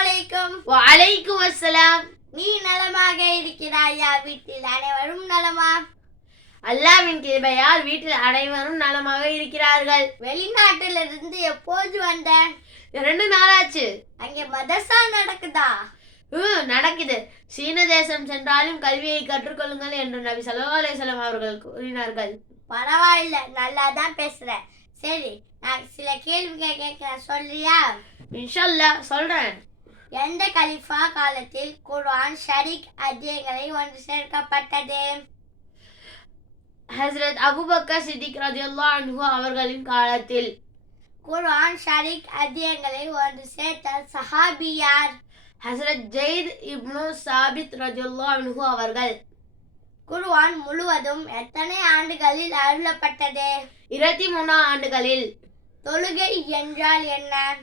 அலைக்கும். வலைக்கும் அஸ்ஸலாம் நீ நலமாக இருக்கிறாயா? வீட்டில் அனைவரும் நலமா? அல்லாவின் கிருபையால் வீட்டில் அனைவரும் நலமாக இருக்கிறார்கள். வெளிநாட்டிலிருந்து எப்போது வந்த? இரண்டு நாளாச்சு. அங்கே மதரசா நடக்குதா? ஹம், நடக்குது. சீன தேசம் சென்றாலும் கல்வியை கற்றுக்கொள்ளுங்கள் என்று நபி அலைஹி வஸல்லம் அவர்கள் கூறினார்கள். பரவாயில்ல நல்லா தான் பேசுற சரி நான் சில கேள்விகள் கேட்கிறேன். சொல்றியா? இன்ஷா அல்லாஹ் சொல்றேன். எந்த கலிஃபா காலத்தில் குர்ஆன் ஷரீக் அத்தியங்களை ஒன்று சேர்க்கப்பட்டது? ஹஸ்ரத் அபூபக்கர் சித்திக் ரலியல்லாஹு அன்ஹு அவர்களின் காலத்தில். குர்ஆன் ஷரீக் அத்தியங்களை ஒன்று சேர்த்த சஹாபி யார்? ஹஸ்ரத் ஜெயித் இப்னு சாபித் ரலியல்லாஹு அன்ஹு அவர்கள். குர்ஆன் முழுவதும் எத்தனை ஆண்டுகளில் அருளப்பட்டது? இருபத்தி மூணாம் ஆண்டுகளில். தொழுகை என்றால் என்ன?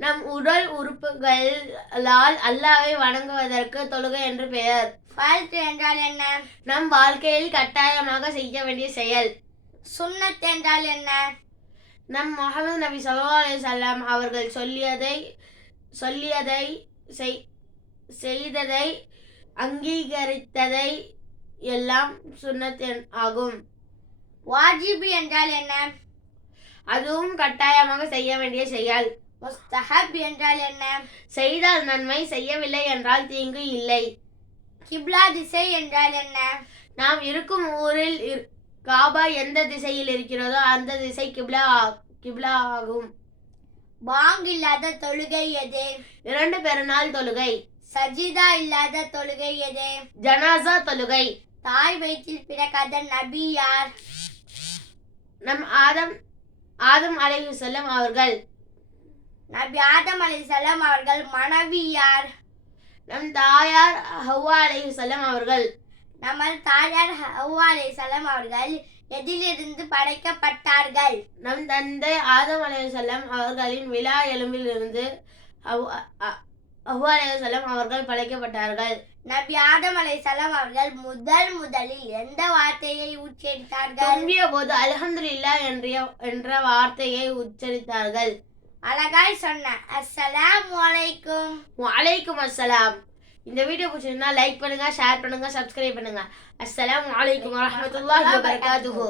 நம் உடல் உறுப்புகளால் அல்லாஹ்வை வணங்குவதற்கு தொழுகை என்று பெயர். ஃபால்ட் என்றால் என்ன? நம் வாழ்க்கையில் கட்டாயமாக செய்ய வேண்டிய செயல். சுன்னத் என்றால் என்ன? நம் முகமது நபி ஸல்லல்லாஹு அலைஹி வஸல்லம் அவர்கள் சொல்லியதை சொல்லியதை செய்- செய்ததை அங்கீகரித்ததை எல்லாம் சுன்னத் என்- ஆகும். வாஜிபு என்றால் என்ன? அதுவும் கட்டாயமாக செய்ய வேண்டிய செயல். முஸ்தஹப் என்றால் என்ன? செய்தால் நன்மை செய்யவில்லை என்றால் தீங்கு இல்லை. கிப்லா திசை என்றால் என்ன? நாம் இருக்கும் ஊரில் காபா எந்த திசையில் இருக்கிறதோ அந்த திசை கிப்லா கிப்லா ஆகும். பாங் இல்லாத தொழுகை எது? இரண்டு பெருநாள் தொழுகை. சஜிதா இல்லாத தொழுகை எது? ஜனாசா தொழுகை. தாய் வயிற்றில் பிறக்காத நபி யார்? நம் ஆதம் ஆதம் அலைஹிஸ்ஸலாம் அவர்கள். நபி ஆதம் அலைஹிஸ்ஸலாம் அவர்கள் மனைவி யார் நம் தாயார் ஹவ்வா அலைஹிஸ்ஸலாம் அவர்கள். நம்ம தாயார் ஹவ்வா அலைஹிஸ்ஸலாம் அவர்கள் எதிலிருந்து படைக்கப்பட்டார்கள்? நம் தந்தை ஆதம் அலைஹிஸ்ஸலாம் அவர்களின் விழா எலும்பிலிருந்து ஹவ்வா அ- ஹவ்வா அலைஹிஸ்ஸலாம் அவர்கள் படைக்கப்பட்டார்கள். நபி ஆதம் அலைஹிஸ்ஸலாம் அவர்கள் முதல் முதலில் எந்த வார்த்தையை உச்சரித்தார்கள்? போது அல்ஹம்துலில்லாஹ் என்ற என்ற வார்த்தையை உச்சரித்தார்கள். அழகாய் சொன்ன அஸ்ஸலாம் வலைக்கும் வலைக்கும் அஸ்ஸலாம். இந்த வீடியோ பிடிச்சிருந்தா லைக் பண்ணுங்க ஷேர் பண்ணுங்க சப்ஸ்கிரைப் பண்ணுங்க. அஸ்ஸலாம் வலைக்கும் வரஹ்மத்துல்லாஹி வபரகாத்துஹு.